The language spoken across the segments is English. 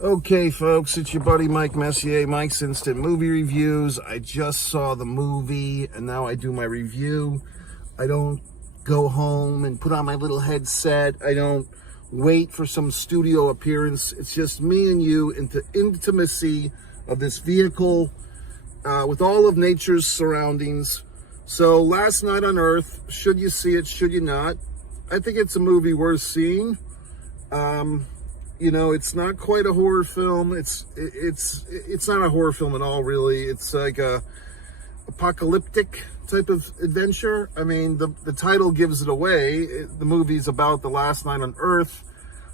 Okay, folks, it's your buddy Mike Messier, Mike's Instant Movie Reviews. I just saw the movie, and now I do my review. I don't go home and put on my little headset. I don't wait for some studio appearance. It's just me and you into intimacy of this vehicle with all of nature's surroundings. So, Last Night on Earth, should you see it, should you not? I think it's a movie worth seeing. You know, it's not quite a horror film. It's not a horror film at all, really. It's like a apocalyptic type of adventure. I mean, the title gives it away. The movie's about the last night on Earth.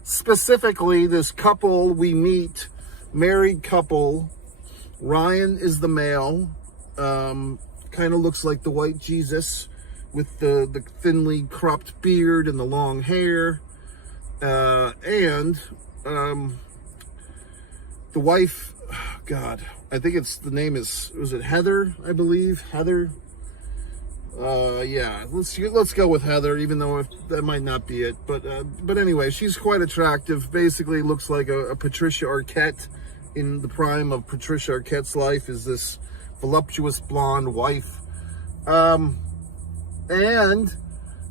Specifically, this couple we meet, married couple. Ryan is the male. Kind of looks like the white Jesus with the thinly cropped beard and the long hair. The wife, God, I think the name was it Heather, I believe? Heather? Yeah, let's go with Heather, even though that might not be it. But anyway, she's quite attractive. Basically looks like a Patricia Arquette in the prime of Patricia Arquette's life, is this voluptuous blonde wife. And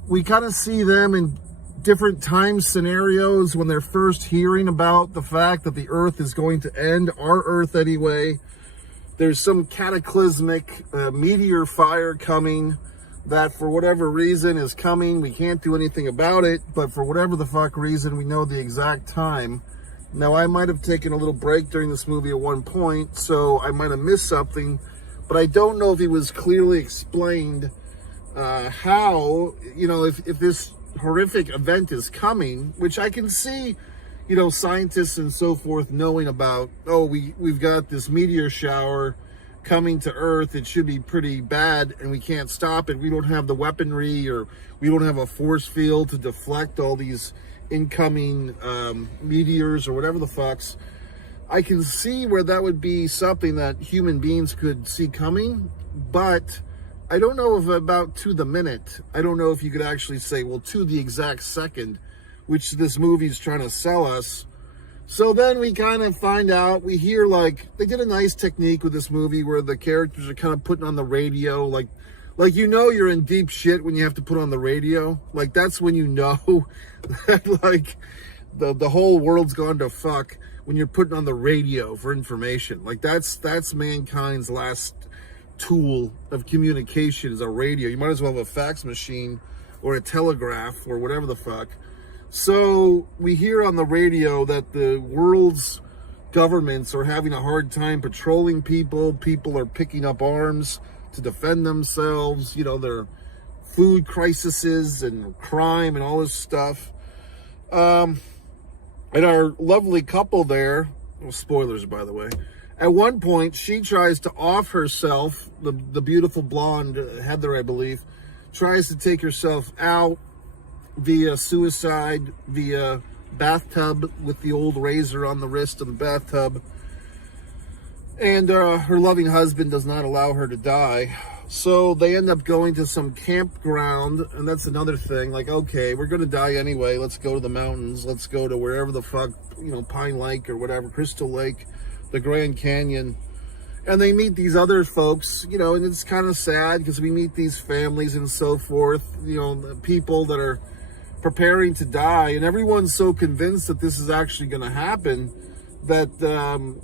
we kind of see them in different time scenarios when they're first hearing about the fact that the earth is going to end, our earth anyway. There's some cataclysmic meteor fire coming that for whatever reason is coming. We can't do anything about it, but for whatever the fuck reason, we know the exact time. Now, I might have taken a little break during this movie at one point, so I might have missed something, but I don't know if it was clearly explained how, you know, if this horrific event is coming, which I can see, you know, scientists and so forth knowing about. Oh, we've got this meteor shower coming to Earth. It should be pretty bad, and we can't stop it. We don't have the weaponry, or we don't have a force field to deflect all these incoming meteors or whatever the fucks. I can see where that would be something that human beings could see coming, but I don't know if about to the minute. I don't know if you could actually say, well, to the exact second, which this movie's trying to sell us. So then we kind of find out, we hear, like, they did a nice technique with this movie where the characters are kind of putting on the radio, like you know you're in deep shit when you have to put on the radio. Like, that's when you know that, like, the whole world's gone to fuck, when you're putting on the radio for information. Like, that's mankind's last tool of communication is a radio. You might as well have a fax machine or a telegraph or whatever the fuck. So we hear on the radio that the world's governments are having a hard time patrolling people. People are picking up arms to defend themselves. You know, there are food crises and crime and all this stuff. And our lovely couple there, well, spoilers by the way, at one point, she tries to off herself, the beautiful blonde Heather, I believe, tries to take herself out via suicide, via bathtub with the old razor on the wrist of the bathtub. And her loving husband does not allow her to die. So they end up going to some campground, and that's another thing. Like, okay, we're going to die anyway. Let's go to the mountains. Let's go to wherever the fuck, you know, Pine Lake or whatever, Crystal Lake, the Grand Canyon. And they meet these other folks, you know, and it's kind of sad because we meet these families and so forth, you know, the people that are preparing to die, and everyone's so convinced that this is actually going to happen that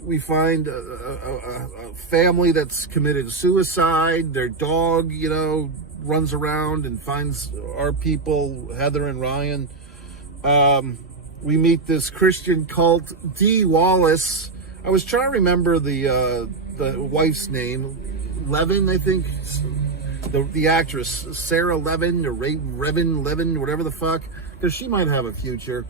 we find a family that's committed suicide. Their dog, you know, runs around and finds our people, Heather and Ryan. We meet this Christian cult, Dee Wallace. I was trying to remember the wife's name, Levin, I think. The actress, Sarah Levin or Revan Levin, whatever the fuck, because she might have a future.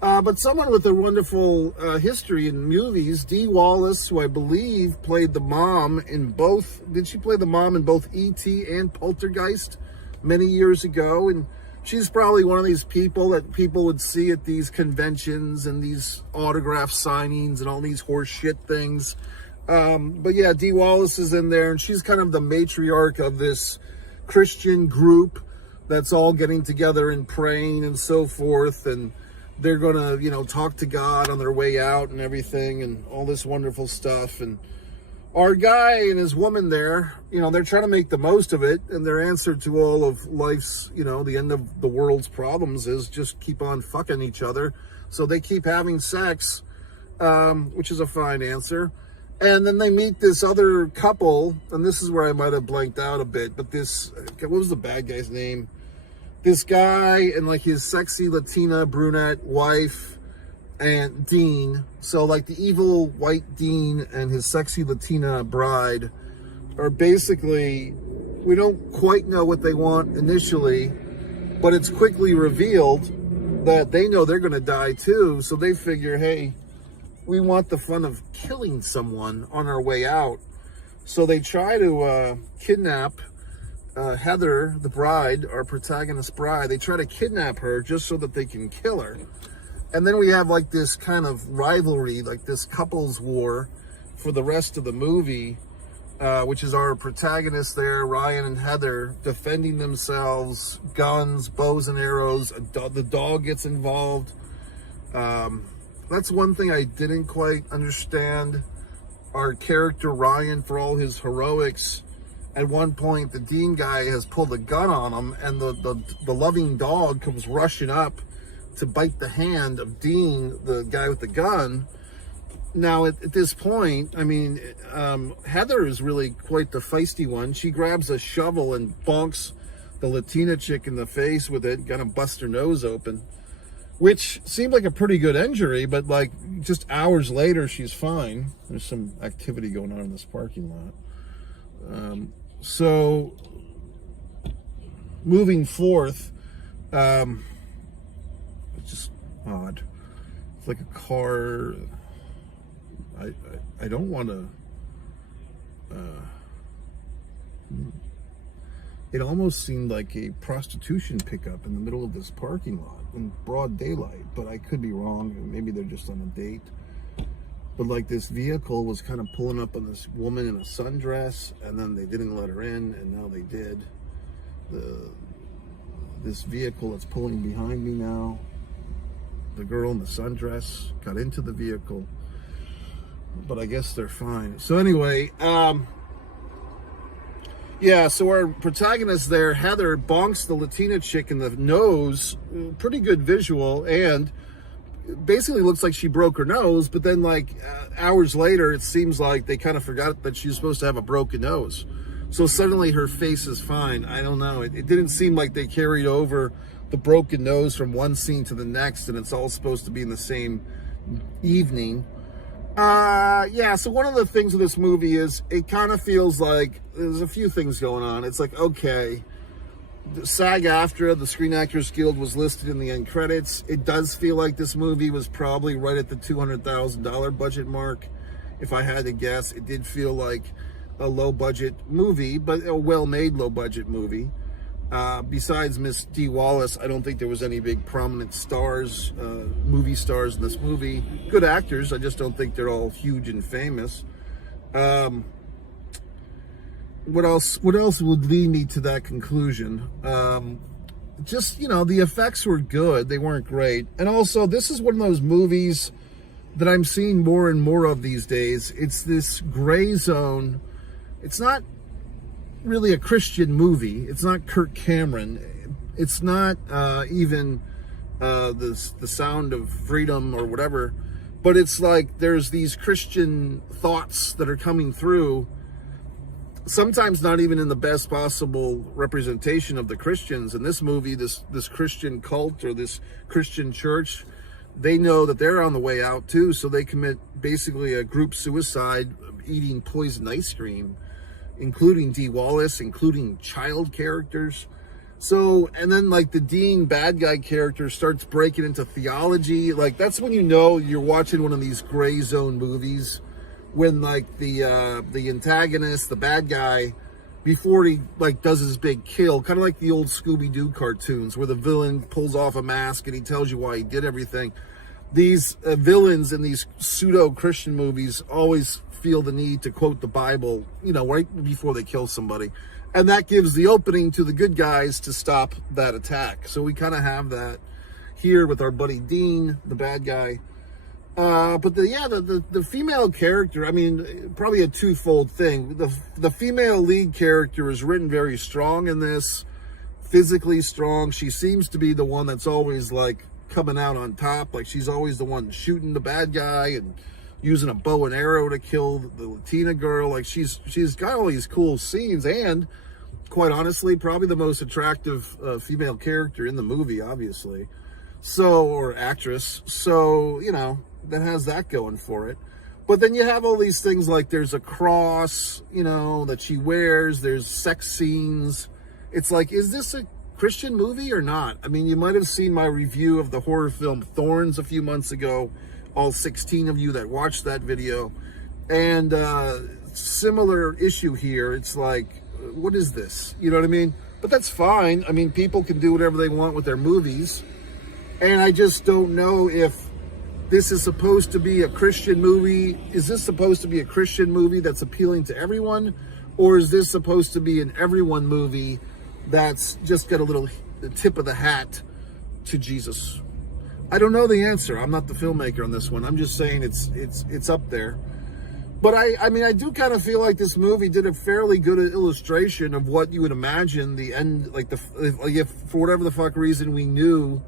But someone with a wonderful history in movies, Dee Wallace, who I believe played the mom in both, did she play the mom in both E.T. and Poltergeist many years ago? And she's probably one of these people that people would see at these conventions and these autograph signings and all these horse shit things. But yeah, Dee Wallace is in there, and she's kind of the matriarch of this Christian group that's all getting together and praying and so forth. And they're gonna, you know, talk to God on their way out and everything and all this wonderful stuff. And our guy and his woman there, you know, they're trying to make the most of it, and their answer to all of life's, you know, the end of the world's problems is just keep on fucking each other. So they keep having sex, which is a fine answer. And then they meet this other couple, and this is where I might have blanked out a bit, but this, what was the bad guy's name? This guy and like his sexy Latina brunette wife and Dean. So like the evil white Dean and his sexy Latina bride are basically, we don't quite know what they want initially, but it's quickly revealed that they know they're going to die too. So they figure, hey, we want the fun of killing someone on our way out. So they try to kidnap Heather, the bride, our protagonist bride. They try to kidnap her just so that they can kill her. And then we have like this kind of rivalry, like this couples war for the rest of the movie, which is our protagonists there, Ryan and Heather, defending themselves, guns, bows and arrows. The dog gets involved. That's one thing I didn't quite understand. Our character Ryan, for all his heroics, at one point the Dean guy has pulled a gun on him, and the loving dog comes rushing up to bite the hand of Dean, the guy with the gun. Now, at this point, I mean, Heather is really quite the feisty one. She grabs a shovel and bonks the Latina chick in the face with it, gonna bust her nose open, which seemed like a pretty good injury, but like just hours later, she's fine. There's some activity going on in this parking lot. So, moving forth, it's just odd. It's like a car. I don't want to. It almost seemed like a prostitution pickup in the middle of this parking lot in broad daylight, but I could be wrong. Maybe they're just on a date. But like this vehicle was kind of pulling up on this woman in a sundress, and then they didn't let her in, and now they did. This vehicle that's pulling behind me now, the girl in the sundress got into the vehicle, but I guess they're fine. So anyway, yeah, so our protagonist there, Heather, bonks the Latina chick in the nose. Pretty good visual, and basically looks like she broke her nose, but then like hours later, it seems like they kind of forgot that she was supposed to have a broken nose. So suddenly her face is fine. I don't know. It didn't seem like they carried over the broken nose from one scene to the next, and it's all supposed to be in the same evening. Yeah, so one of the things with this movie is it kind of feels like there's a few things going on. It's like, okay, the SAG-AFTRA, the Screen Actors Guild, was listed in the end credits. It does feel like this movie was probably right at the $200,000 budget mark. If I had to guess, it did feel like a low-budget movie, but a well-made low-budget movie. Besides Miss Dee Wallace, I don't think there was any big prominent stars, movie stars in this movie. Good actors, I just don't think they're all huge and famous. What else would lead me to that conclusion? Just, you know, the effects were good. They weren't great. And also, this is one of those movies that I'm seeing more and more of these days. It's this gray zone. It's not really a Christian movie. It's not Kirk Cameron. It's not even the Sound of Freedom or whatever. But it's like there's these Christian thoughts that are coming through, sometimes not even in the best possible representation of the Christians. In this movie, this Christian cult or this Christian church, they know that they're on the way out too, so they commit basically a group suicide, eating poison ice cream, including Dee Wallace, including child characters. So, and then like the Dean bad guy character starts breaking into theology. Like that's when you know you're watching one of these gray zone movies, when like the antagonist, the bad guy, before he like does his big kill, kind of like the old Scooby-Doo cartoons where the villain pulls off a mask and he tells you why he did everything. These villains in these pseudo-Christian movies always feel the need to quote the Bible, you know, right before they kill somebody. And that gives the opening to the good guys to stop that attack. So we kind of have that here with our buddy Dean, the bad guy. But the female character, I mean, probably a twofold thing. The female lead character is written very strong in this, physically strong. She seems to be the one that's always like coming out on top. Like she's always the one shooting the bad guy and using a bow and arrow to kill the Latina girl. Like she's got all these cool scenes, and quite honestly, probably the most attractive female character in the movie, obviously. So, or actress. So, you know, that has that going for it. But then you have all these things like there's a cross, you know, that she wears. There's sex scenes. It's like, is this a Christian movie or not? I mean, you might have seen my review of the horror film Thorns a few months ago, all 16 of you that watched that video. And similar issue here. It's like, what is this? You know what I mean? But that's fine. I mean, people can do whatever they want with their movies. And I just don't know if this is supposed to be a Christian movie. Is this supposed to be a Christian movie that's appealing to everyone? Or is this supposed to be an everyone movie that's just got a little tip of the hat to Jesus? I don't know the answer. I'm not the filmmaker on this one. I'm just saying it's up there. But I mean, I do kind of feel like this movie did a fairly good illustration of what you would imagine the end, like if for whatever the fuck reason we knew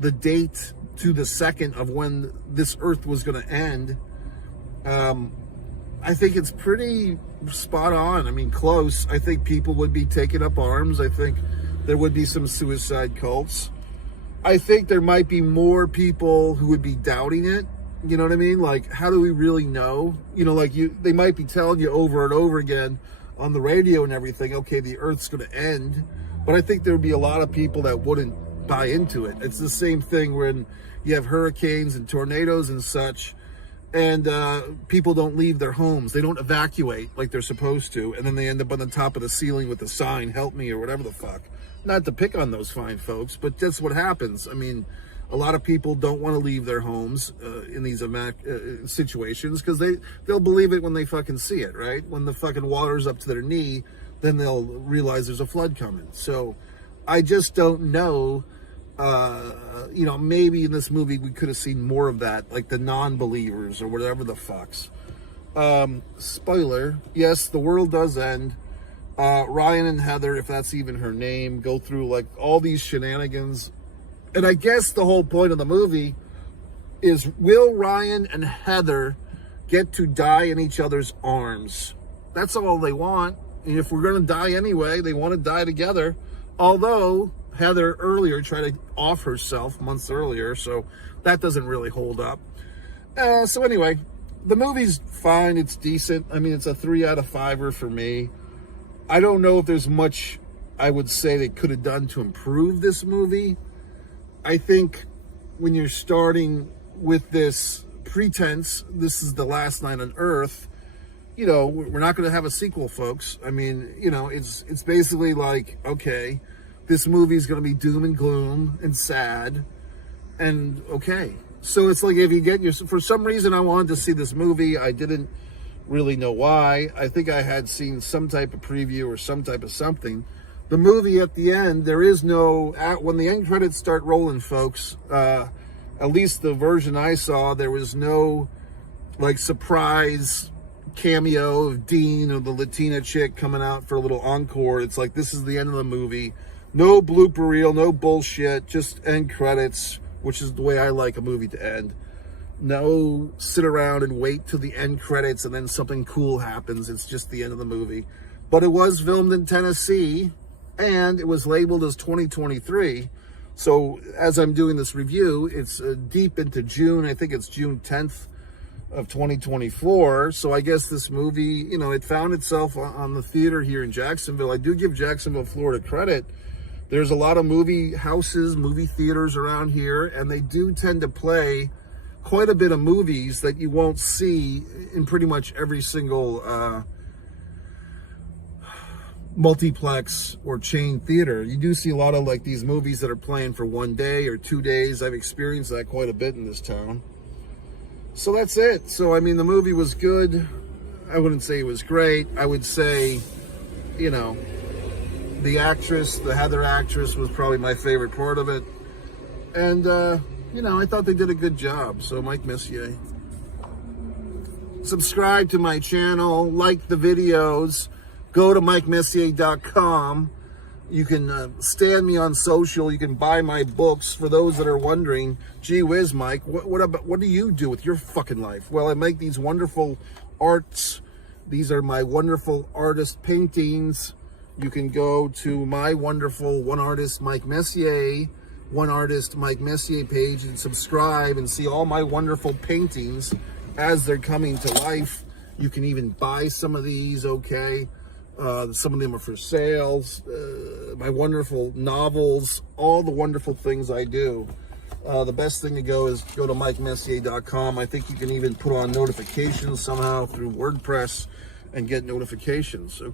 the date to the second of when this earth was going to end. I think it's pretty spot on. I mean, close. I think people would be taking up arms. I think there would be some suicide cults. I think there might be more people who would be doubting it. You know what I mean? Like, how do we really know? You know, like they might be telling you over and over again on the radio and everything, okay, the earth's going to end. But I think there would be a lot of people that wouldn't buy into it. It's the same thing when you have hurricanes and tornadoes and such, and people don't leave their homes. They don't evacuate like they're supposed to, and then they end up on the top of the ceiling with a sign, help me, or whatever the fuck. Not to pick on those fine folks, but that's what happens. I mean, a lot of people don't want to leave their homes in these situations because they'll believe it when they fucking see it, right? When the fucking water's up to their knee, then they'll realize there's a flood coming. So I just don't know. You know, maybe in this movie we could have seen more of that, like the non-believers or whatever the fucks. Spoiler, yes, the world does end. Ryan and Heather, if that's even her name, go through like all these shenanigans. And I guess the whole point of the movie is, will Ryan and Heather get to die in each other's arms? That's all they want. And if we're going to die anyway, they want to die together. Although Heather earlier tried to off herself months earlier, so that doesn't really hold up. So anyway, the movie's fine. It's decent. I mean, it's a 3 out of 5-er for me. I don't know if there's much I would say they could have done to improve this movie. I think when you're starting with this pretense, this is the last night on Earth, you know, we're not going to have a sequel, folks. I mean, you know, it's basically like, okay, this movie is going to be doom and gloom and sad, and okay. So it's like, if you get for some reason I wanted to see this movie, I didn't really know why. I think I had seen some type of preview or some type of something. The movie at the end, there is no, when the end credits start rolling, folks, at least the version I saw, there was no like surprise cameo of Dean or the Latina chick coming out for a little encore. It's like, this is the end of the movie. No blooper reel, no bullshit, just end credits, which is the way I like a movie to end. No sit around and wait till the end credits and then something cool happens. It's just the end of the movie. But it was filmed in Tennessee, and it was labeled as 2023. So as I'm doing this review, it's deep into June. I think it's June 10th of 2024. So I guess this movie, you know, it found itself on the theater here in Jacksonville. I do give Jacksonville, Florida credit. There's a lot of movie houses, movie theaters around here, and they do tend to play quite a bit of movies that you won't see in pretty much every single multiplex or chain theater. You do see a lot of like these movies that are playing for 1 day or 2 days. I've experienced that quite a bit in this town. So that's it. So I mean, the movie was good. I wouldn't say it was great. I would say, you know, the actress, the Heather actress, was probably my favorite part of it. And, you know, I thought they did a good job. So, Mike Messier. Subscribe to my channel, like the videos, go to MikeMessier.com. You can stand me on social. You can buy my books. For those that are wondering, gee whiz, Mike, what do you do with your fucking life? Well, I make these wonderful arts. These are my wonderful artist paintings. You can go to my wonderful One Artist Mike Messier page and subscribe and see all my wonderful paintings as they're coming to life. You can even buy some of these, okay? Some of them are for sales. My wonderful novels, all the wonderful things I do. The best thing to go is go to MikeMessier.com. I think you can even put on notifications somehow through WordPress and get notifications. Okay.